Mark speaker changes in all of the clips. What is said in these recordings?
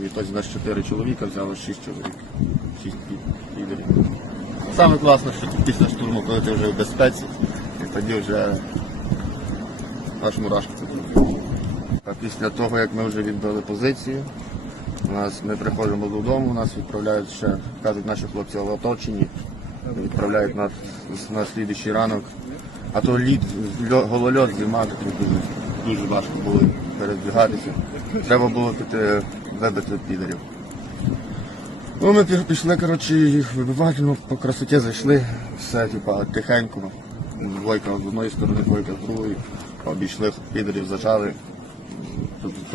Speaker 1: відтоді нас 4 чоловіка, взяло 6 чоловік. 6 лідерів. Саме класно, що після штурму, коли ти вже в безпеці, і тоді вже аж мурашки це. А після того, як ми вже відбили позицію, у нас, ми приходимо додому, нас відправляють ще, кажуть наші хлопці в оточенні, відправляють на, на слідуючий ранок. А то лід, льо- голольот, зима, то дуже, дуже важко було передвигатися. Треба було піти вибити підерів. Ну, ми пішли, коротше, їх вибивати, ну, по красоті зайшли, все, типа, тихенько. Двойка з одної сторони, двойка з другої. Обійшли підерів, зажали.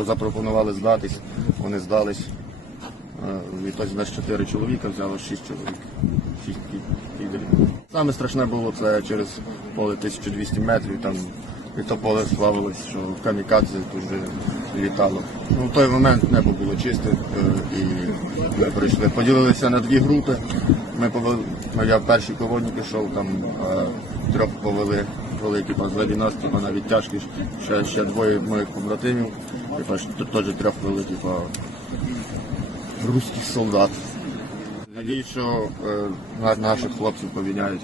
Speaker 1: Запропонували здатись, вони здались. Е, Відтоді нас 4 чоловіка, взяло 6 чоловік. 6 підерів. Саме страшне було це через поле 1200 метрів, там і то поле славилось, що камікадзе дуже літало. Ну, в той момент небо було чисте е, і ми прийшли. Поділилися на дві групи. Ми повели, ну, я в першій колоні пішов, там е, трьох повели великі позаді нас, типу, навіть тяжкі, ще, ще двоє моїх побратимів, типу, теж трьох вели, типу, руських солдат. Надіюсь, що е, наших хлопців поміняють.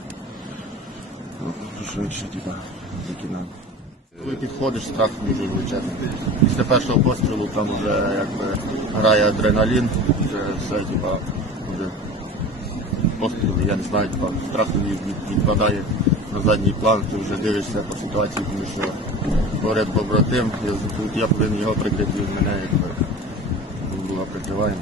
Speaker 1: Ну, типа, такі нам. Коли підходиш, страх дуже величезний. Після першого пострілу там вже якби грає адреналін, вже все, типа, вже постріли, я не знаю, типа, страх від, від, відпадає на задній план, ти вже дивишся по ситуації, тому що поряд побратим, я, я повинен його прикрити. Від мене, якби була прикриваємо.